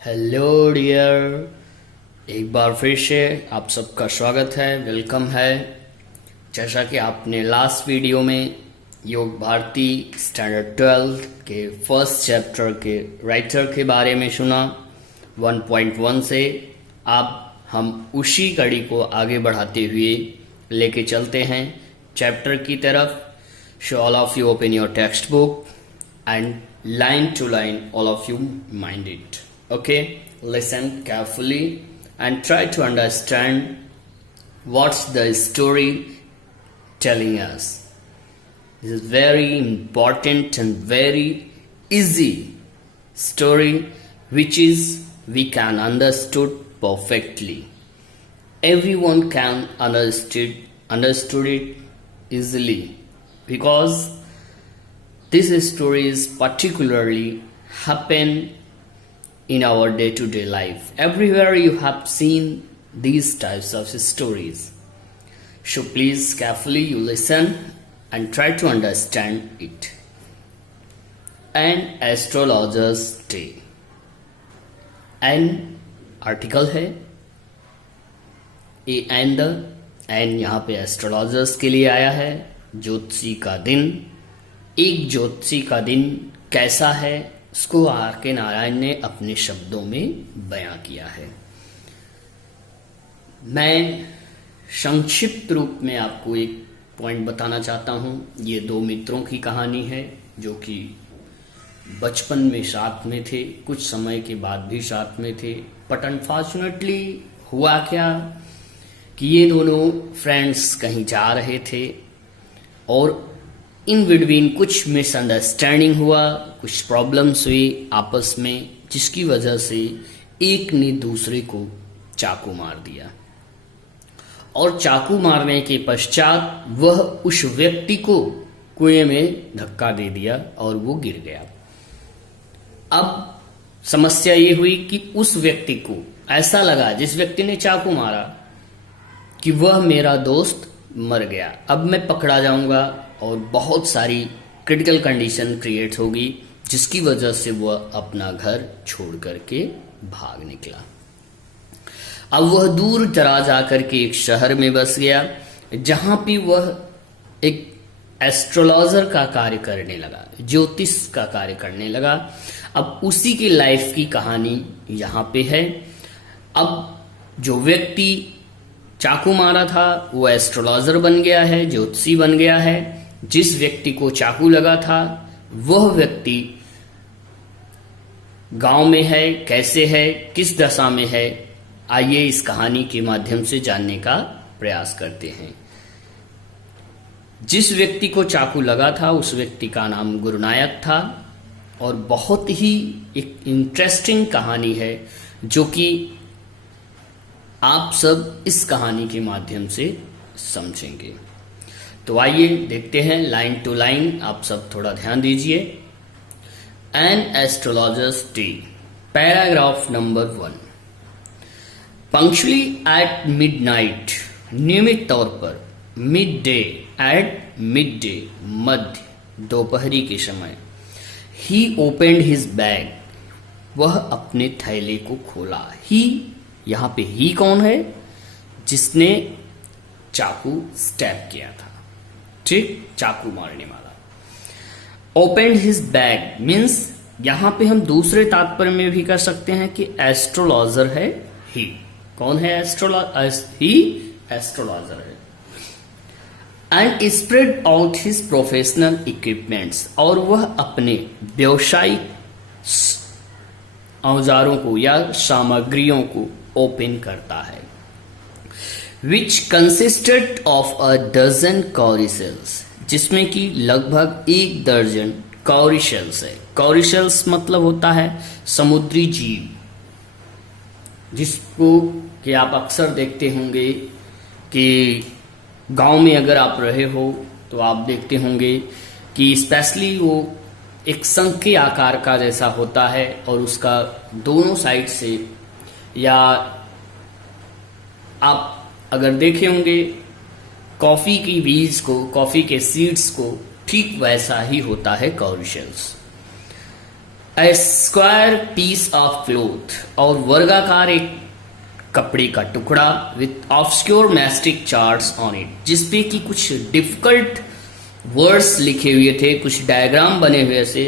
Hello dear, एक बार फिर से आप सबका स्वागत है, वेलकम है। जैसा कि आपने लास्ट वीडियो में योग भारती स्टैंडर्ड 12 के फर्स्ट चैप्टर के राइटर के बारे में सुना 1.1 से, अब हम उसी कड़ी को आगे बढ़ाते हुए लेके चलते हैं चैप्टर की तरफ। So all of you open your text book and line to line all of you mind it. Okay, listen carefully and try to understand what's the story telling us. This is very important and very easy story which is we can understood perfectly. Everyone can understood it easily because this story is particularly happen in our day-to-day life. Everywhere you have seen these types of stories. So please carefully you listen and try to understand it. An astrologer's day. An article है, A and N यहाँ पे astrologers के लिए आया है। ज्योतिषी का दिन, एक ज्योतिषी का दिन कैसा है उसको आर के नारायण ने अपने शब्दों में बयां किया है। मैं संक्षिप्त रूप में आपको एक पॉइंट बताना चाहता हूं। ये दो मित्रों की कहानी है जो कि बचपन में साथ में थे, कुछ समय के बाद भी साथ में थे, बट अनफॉर्चुनेटली हुआ क्या कि ये दोनों फ्रेंड्स कहीं जा रहे थे और इन बिटवीन कुछ मिसअंडरस्टैंडिंग हुआ, कुछ प्रॉब्लम्स हुई आपस में, जिसकी वजह से एक ने दूसरे को चाकू मार दिया और चाकू मारने के पश्चात वह उस व्यक्ति को कुएं में धक्का दे दिया और वो गिर गया। अब समस्या ये हुई कि उस व्यक्ति को ऐसा लगा, जिस व्यक्ति ने चाकू मारा, कि वह मेरा दोस्त मर गया, अब मैं पकड़ा जाऊंगा और बहुत सारी क्रिटिकल कंडीशन क्रिएट होगी, जिसकी वजह से वह अपना घर छोड़ करके भाग निकला। अब वह दूर दराज आकर के एक शहर में बस गया जहां पे वह एक एस्ट्रोलॉजर का कार्य करने लगा, ज्योतिष का कार्य करने लगा। अब उसी की लाइफ की कहानी यहाँ पे है। अब जो व्यक्ति चाकू मारा था वो एस्ट्रोलॉजर बन गया है, ज्योतिषी बन गया है। जिस व्यक्ति को चाकू लगा था वह व्यक्ति गांव में है, कैसे है, किस दशा में है, आइए इस कहानी के माध्यम से जानने का प्रयास करते हैं। जिस व्यक्ति को चाकू लगा था उस व्यक्ति का नाम गुरुनायक था और बहुत ही एक इंटरेस्टिंग कहानी है जो कि आप सब इस कहानी के माध्यम से समझेंगे। तो आइए देखते हैं लाइन टू लाइन, आप सब थोड़ा ध्यान दीजिए। An astrologer's day, paragraph number 1। Punctually at midnight, नियमित तौर पर, midday, at midday, मध्य दोपहरी के समय, ही ओपेंड हिज बैग, वह अपने थैले को खोला। ही, यहां पे ही कौन है? जिसने चाकू स्टैब किया था, ठीक, चाकू मारने वाला। ओपेंड हिज बैग मीन्स यहां पे हम दूसरे तात्पर्य में भी कर सकते हैं कि एस्ट्रोलॉजर है ही। कौन है ही एस्ट्रोलॉजर है। And spread out his professional equipments, और वह अपने व्यवसायिक औजारों को या सामग्रियों को ओपन करता है। Which consisted of a dozen cowrie shells, जिसमें कि लगभग 1 दर्जन कॉरी शेल्स है। कॉरी शेल्स मतलब होता है समुद्री जीव, जिसको कि आप अक्सर देखते होंगे कि गांव में अगर आप रहे हो तो आप देखते होंगे कि स्पेशली वो एक शंख के आकार का जैसा होता है और उसका दोनों साइड से, या आप अगर देखे होंगे कॉफी की बीज को, कॉफी के सीड्स को, ठीक वैसा ही होता है cowrie shells. A square piece of cloth, और वर्गाकार एक कपड़े का टुकड़ा with obscure mystic charts on it, जिसपे कि कुछ डिफिकल्ट वर्ड्स लिखे हुए थे, कुछ डायग्राम बने हुए से,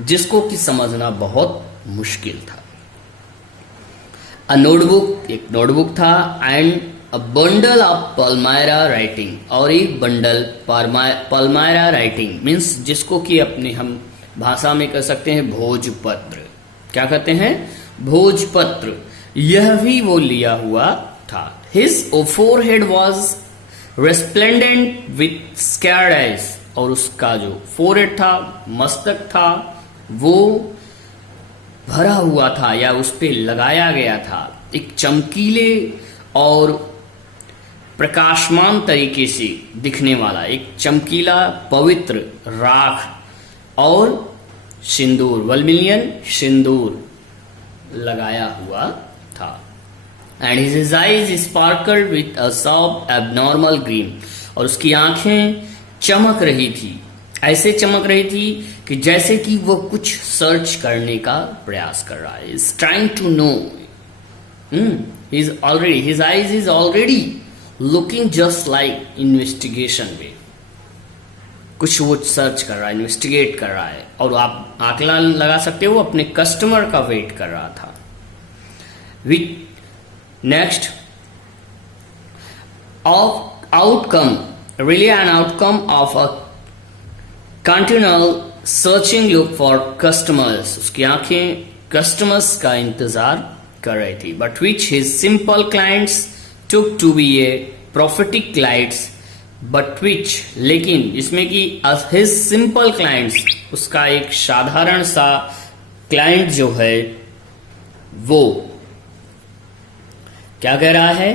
जिसको कि समझना बहुत मुश्किल था। अ नोटबुक, एक नोटबुक था, and a bundle of Palmyra writing, और एक बंडल पल्मायरा राइटिंग मीन्स जिसको कि अपने हम भाषा में कह सकते हैं भोजपत्र। क्या कहते हैं? भोजपत्र। यह भी वो लिया हुआ था। His forehead was resplendent with scared eyes, और उसका जो फोरहेड था, मस्तक था, वो भरा हुआ था या उस पे लगाया गया था एक चमकीले और प्रकाशमान तरीके से दिखने वाला एक चमकीला पवित्र राख और सिंदूर, वर्मिलियन सिंदूर लगाया हुआ था। And his eyes sparkled with a soft abnormal green, और उसकी आंखें चमक रही थी, ऐसे चमक रही थी कि जैसे कि वो कुछ सर्च करने का प्रयास कर रहा है। Is trying to know, his eyes is already looking just like investigation way, कुछ वो सर्च कर रहा है, इन्वेस्टिगेट कर रहा है, और आप आंकड़ा लगा सकते हो अपने कस्टमर का वेट कर रहा था। With next outcome, really an outcome of a continual searching look for customers, उसकी आंखें कस्टमर्स का इंतजार कर रही थी, but which his simple clients took to be a prophetic lights, but which, लेकिन इसमें कि his simple clients, उसका एक साधारण सा क्लाइंट जो है वो क्या कह रहा है?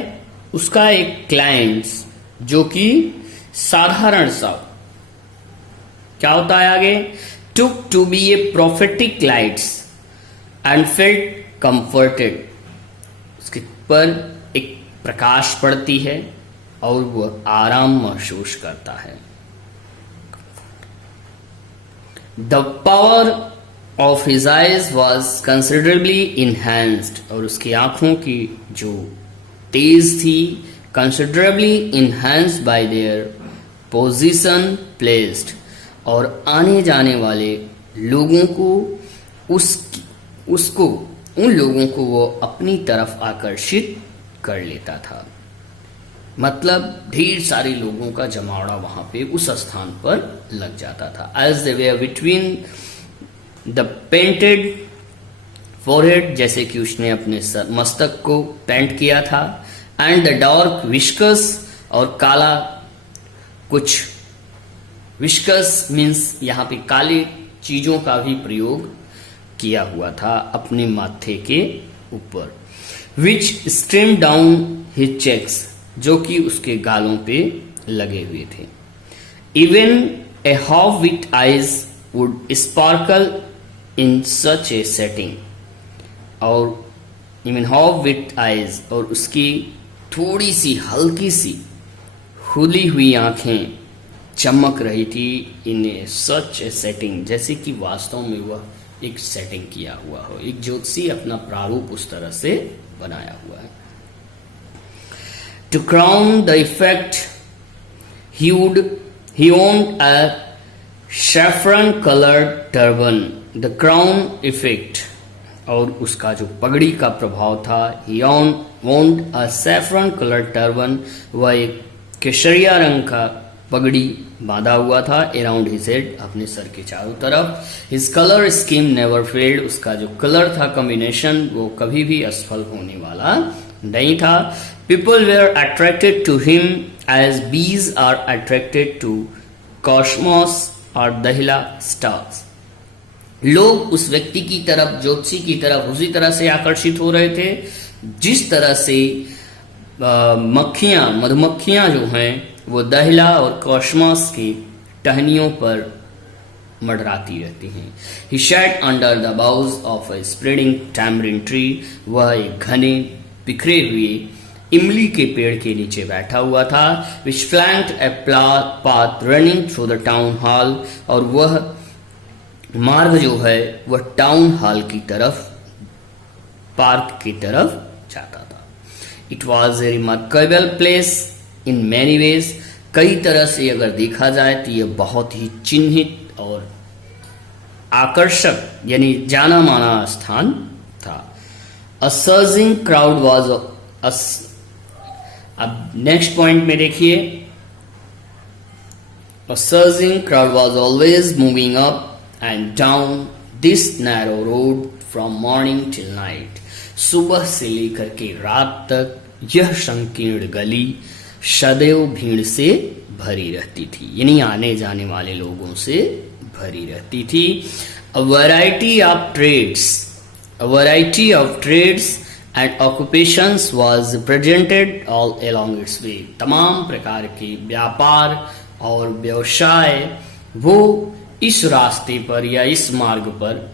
उसका एक क्लाइंट्स जो कि साधारण सा, क्या होता है आगे? Took to be a prophetic lights and felt comforted, उसके पर एक प्रकाश पड़ती है और वह आराम महसूस करता है। The power of his eyes was considerably enhanced, और उसकी आंखों की जो तेज थी considerably enhanced by their position placed, और आने जाने वाले लोगों को उन लोगों को वो अपनी तरफ आकर्षित कर लेता था। मतलब ढेर सारे लोगों का जमावड़ा वहां पे उस स्थान पर लग जाता था। As they were between the painted forehead, जैसे कि उसने अपने मस्तक को पेंट किया था, एंड द डार्क विस्कस, और काला कुछ, विस्कस मीन्स यहाँ पे काले चीजों का भी प्रयोग किया हुआ था अपने माथे के ऊपर। Which stream down his cheeks, जो कि उसके गालों पे लगे हुए थे। Even a half wit eyes would sparkle in such a setting, और इवन हाफ विथ आइज, और उसकी थोड़ी सी हल्की सी खुली हुई आंखें चमक रही थी इन सच ए सेटिंग, जैसे कि वास्तव में वह एक सेटिंग किया हुआ हो, एक ज्योतिषी अपना प्रारूप उस तरह से बनाया हुआ है। To crown the effect he owned a saffron colored turban, the crown effect, और उसका जो पगड़ी का प्रभाव था, he owned a saffron colored turban, वह एक केसरिया रंग का पगड़ी बांधा हुआ था अराउंड हिज हेड, अपने सर के चारों तरफ। His colour scheme never failed, उसका जो कलर था कॉम्बिनेशन वो कभी भी असफल होने वाला नहीं था। People were attracted to him as bees are attracted to cosmos और दहिला स्टार्स, लोग उस व्यक्ति की तरफ, ज्योतिषी की तरफ उसी तरह से आकर्षित हो रहे थे जिस तरह से मक्खियां, मधुमक्खियां जो हैं वो दहिला और कॉस्मोस की टहनियों पर मंडराती रहती हैं। He sat under the boughs of a spreading tamarind tree, वह एक घने बिखरे हुए इमली के पेड़ के नीचे बैठा हुआ था। Which flanked a path running through the town hall, और वह मार्ग जो है वह टाउन हॉल की तरफ, पार्क की तरफ जाता था। It was A remarkable place in many ways, कई तरह से अगर देखा जाए तो यह बहुत ही चिन्हित और आकर्षक यानी जाना माना स्थान था। अ सर्जिंग क्राउड वॉज, अब नेक्स्ट पॉइंट में देखिए, a surging crowd was always moving up and down this narrow road from morning till night. सुबह से लेकर के रात तक यह संकीर्ण गली सदैव भीड़ से भरी रहती थी, यानी आने जाने वाले लोगों से भरी रहती थी। A variety of trades and occupations was presented all along its way। तमाम प्रकार के व्यापार और व्यवसाय वो इस रास्ते पर या इस मार्ग पर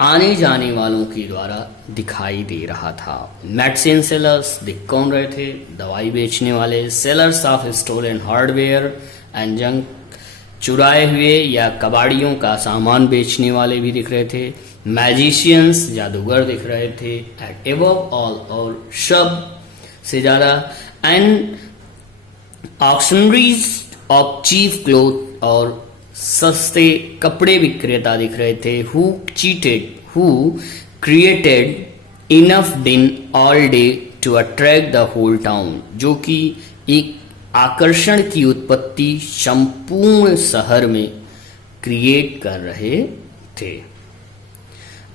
आने जाने वालों के द्वारा दिखाई दे रहा था। मेडिसिन सेलर्स दिख कौन रहे थे? दवाई बेचने वाले। Sellers of stolen hardware and junk, चुराए हुए या कबाड़ियों का सामान बेचने वाले भी दिख रहे थे। मैजिशियंस, जादूगर दिख रहे थे। एट एबव ऑल, और सब से ज्यादा, and auctioneers of cheap cloth, और सस्ते कपड़े विक्रेता दिख रहे थे। Who created enough din all day to attract the whole town, जो कि एक आकर्षण की उत्पत्ति संपूर्ण शहर में क्रिएट कर रहे थे।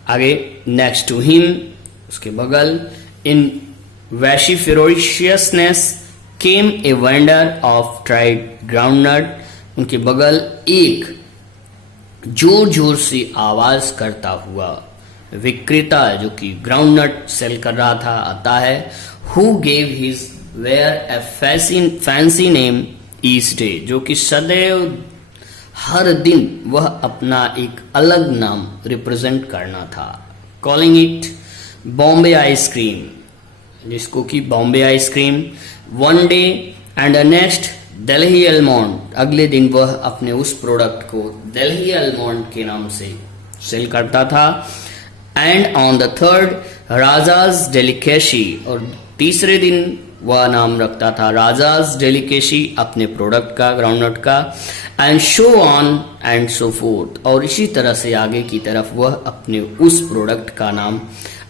आगे नेक्स्ट टू हिम, उसके बगल, in vociferousness came a vendor of fried groundnut, उनके बगल एक जोर जोर से आवाज करता हुआ विक्रेता जो कि ग्राउंडनट सेल कर रहा था आता है। Who gave his ware a fancy name each day, जो कि सदैव हर दिन वह अपना एक अलग नाम रिप्रेजेंट करना था। कॉलिंग इट बॉम्बे आइसक्रीम, जिसको कि Bombay ice cream. One day and the next Delhi अलमोंड, अगले दिन वह अपने उस प्रोडक्ट को दिल्ली अलमोंड के नाम से सेल करता था। And on the third rajas delicacy, और तीसरे दिन वह नाम रखता था राजाज डेलिकेसी अपने प्रोडक्ट का, ग्राउंडनट का। And show on and so fourth, और इसी तरह से आगे की तरफ वह अपने उस प्रोडक्ट का नाम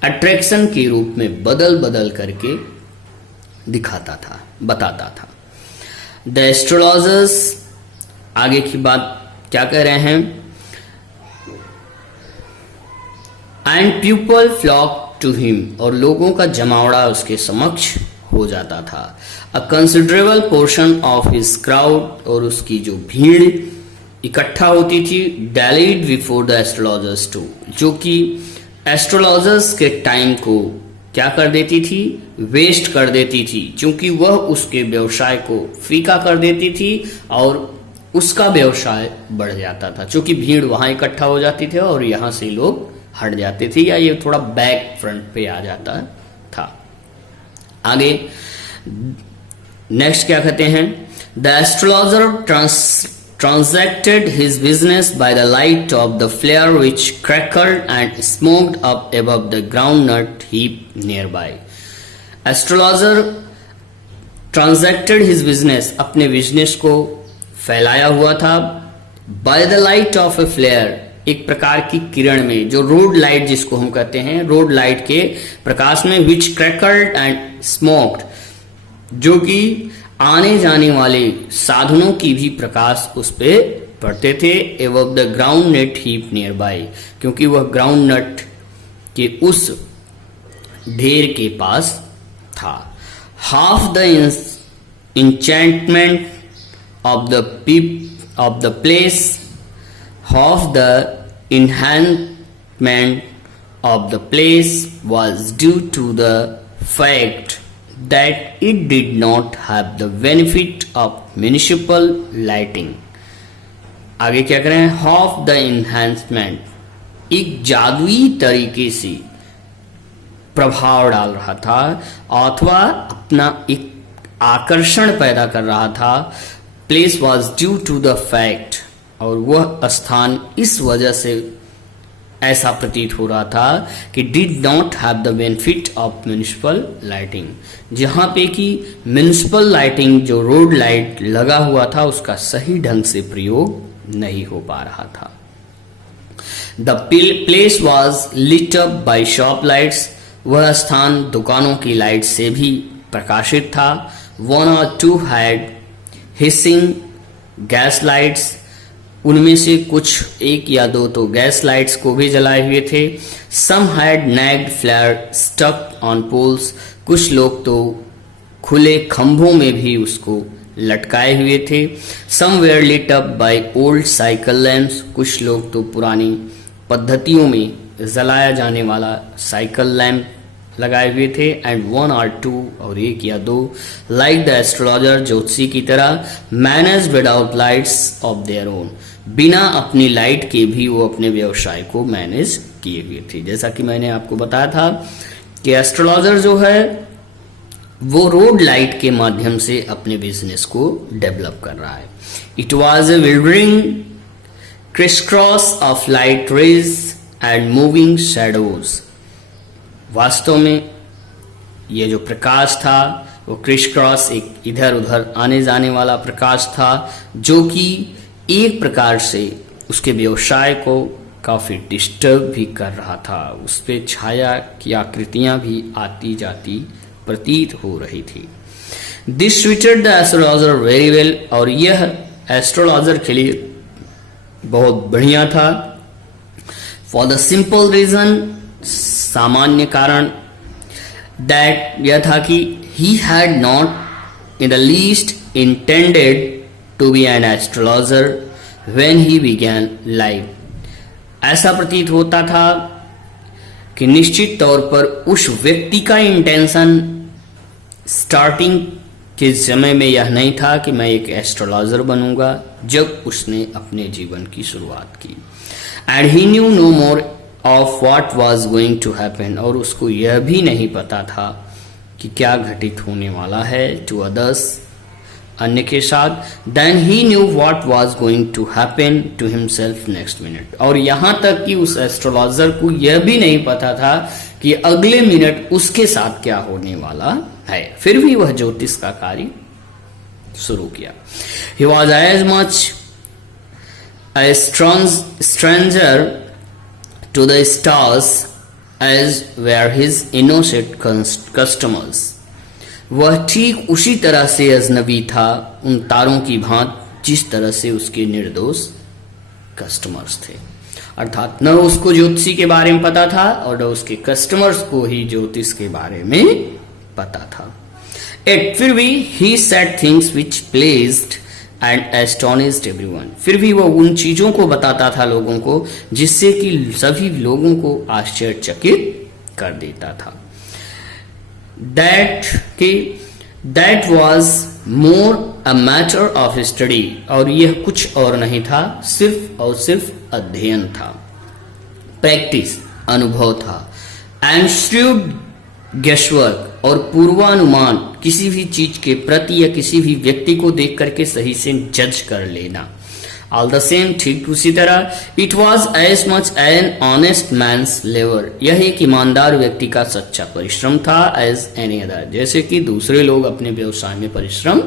अट्रैक्शन के रूप में बदल बदल करके दिखाता था, बताता था। द एस्ट्रोलॉजर्स, आगे की बात क्या कह रहे हैं? And people flock to him, और लोगों का जमावड़ा उसके समक्ष हो जाता था। A considerable portion of his crowd, और उसकी जो भीड़ इकट्ठा होती थी, dallied before the astrologers too, जो कि एस्ट्रोलॉजर्स के टाइम को क्या कर देती थी? वेस्ट कर देती थी, क्योंकि वह उसके व्यवसाय को फीका कर देती थी और उसका व्यवसाय बढ़ जाता था, क्योंकि भीड़ वहां इकट्ठा हो जाती थी और यहां से लोग हट जाते थे, या ये थोड़ा बैक फ्रंट पे आ जाता था। आगे नेक्स्ट क्या कहते हैं? The astrologer transacted his business by the light of the flare which crackled and smoked up above the groundnut heap nearby। Astrologer transacted his business, अपने बिजनेस को फैलाया हुआ था by the light of a flare, एक प्रकार की किरण में, जो रोड लाइट जिसको हम कहते हैं, रोड लाइट के प्रकाश में, which crackled and smoked, जो कि आने जाने वाले साधनों की भी प्रकाश उस पे पड़ते थे। Above the groundnut heap nearby, क्योंकि वह ग्राउंड नट के उस ढेर के पास था। Half the enchantment of the place, half the enhancement of the place was due to the fact that it did not have the benefit of municipal lighting। आगे क्या करें? half the enhancement, एक जादुई तरीके से प्रभाव डाल रहा था अथवा अपना एक आकर्षण पैदा कर रहा था। place was due to the fact, और वह स्थान इस वजह से ऐसा प्रतीत हो रहा था कि did not have the benefit of municipal lighting, जहां पे कि म्यूनिसिपल लाइटिंग जो रोड लाइट लगा हुआ था उसका सही ढंग से प्रयोग नहीं हो पा रहा था। The place was lit up by shop lights, वह स्थान दुकानों की लाइट से भी प्रकाशित था। 1 or 2 had hissing gas lights, उनमें से कुछ 1 या 2 तो गैस लाइट्स को भी जलाए हुए थे। Some had nagged flare stuck on poles, कुछ लोग तो खुले खंभों में भी उसको लटकाए हुए थे। Some were lit up by old cycle lamps, कुछ लोग तो पुरानी पद्धतियों में जलाया जाने वाला साइकिल लैम्प लगाए हुए थे। एंड 1 or 2 और 1 या 2 लाइक द एस्ट्रोलॉजर, ज्योतिषी की तरह, manage without lights of their own, बिना अपनी लाइट के भी वो अपने व्यवसाय को मैनेज किए हुए थे। जैसा कि मैंने आपको बताया था कि एस्ट्रोलॉजर जो है वो रोड लाइट के माध्यम से अपने बिजनेस को डेवलप कर रहा है। It was a bewildering criss cross of light rays and moving shadows, वास्तव में ये जो प्रकाश था वो क्रिस क्रॉस, एक इधर उधर आने जाने वाला प्रकाश था, जो कि एक प्रकार से उसके व्यवसाय को काफी डिस्टर्ब भी कर रहा था। उस पे छाया की आकृतियां भी आती जाती प्रतीत हो रही थी। This suited the astrologer very well, और यह एस्ट्रोलॉजर के लिए बहुत बढ़िया था। फॉर द सिंपल रीजन, सामान्य कारण, दैट यह था कि he had not in the least intended to be an astrologer when he began life. ऐसा प्रतीत होता था कि निश्चित तौर पर उस व्यक्ति का इंटेंशन स्टार्टिंग के समय में यह नहीं था कि मैं एक एस्ट्रोलॉजर बनूंगा, जब उसने अपने जीवन की शुरुआत की। And he knew no more of what was going to happen, और उसको यह भी नहीं पता था कि क्या घटित होने वाला है टू अदर्स, अन्य के साथ। Then he knew what was going to happen to himself next minute, और यहां तक कि उस एस्ट्रोलॉजर को यह भी नहीं पता था कि अगले मिनट उसके साथ क्या होने वाला है। फिर भी वह ज्योतिष का कार्य शुरू किया। He was as much a stranger to the stars as were his innocent customers. वह ठीक उसी तरह से अजनबी था उन तारों की भांति जिस तरह से उसके निर्दोष कस्टमर्स थे। अर्थात न उसको ज्योतिषी के बारे में पता था और न उसके कस्टमर्स को ही ज्योतिष के बारे में पता था। फिर भी he said things which pleased and astonished everyone, फिर भी वो उन चीजों को बताता था लोगों को जिससे कि सभी लोगों को आश्चर्यचकित कर देता था। That was more a matter of study, और यह कुछ और नहीं था, सिर्फ और सिर्फ अध्ययन था। प्रैक्टिस, अनुभव था। एंड श्रूड गेसवर्क, और पूर्वानुमान, किसी भी चीज के प्रति या किसी भी व्यक्ति को देख करके सही से जज कर लेना। ऑल द सेम, ठीक उसी तरह, it was as much an honest man's labour, यह एक ईमानदार व्यक्ति का सच्चा परिश्रम था। एज एनी अदर, जैसे कि दूसरे लोग अपने व्यवसाय में परिश्रम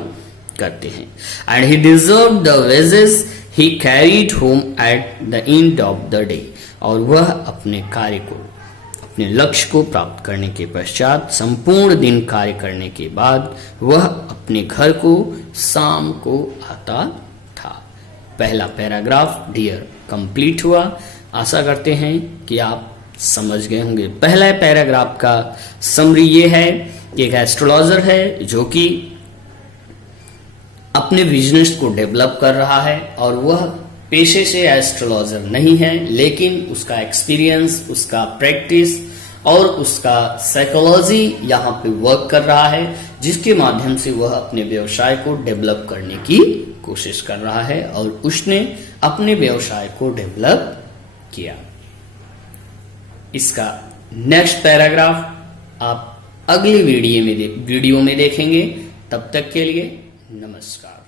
करते हैं। And he deserve the wages he carried home at the end of the day, और वह अपने कार्य को, अपने लक्ष्य को प्राप्त करने के पश्चात, संपूर्ण दिन कार्य करने के बाद वह अपने घर को शाम को आता था। पहला पैराग्राफ डियर कंप्लीट हुआ। आशा करते हैं कि आप समझ गए होंगे। पहला पैराग्राफ का समरी ये है कि एक एस्ट्रोलॉजर है जो कि अपने बिजनेस को डेवलप कर रहा है, और वह पेशे से एस्ट्रोलॉजर नहीं है, लेकिन उसका एक्सपीरियंस, उसका प्रैक्टिस और उसका साइकोलॉजी यहाँ पे वर्क कर रहा है, जिसके माध्यम से वह अपने व्यवसाय को डेवलप करने की कोशिश कर रहा है, और उसने अपने व्यवसाय को डेवलप किया। इसका नेक्स्ट पैराग्राफ आप अगले वीडियो में देखेंगे। तब तक के लिए नमस्कार।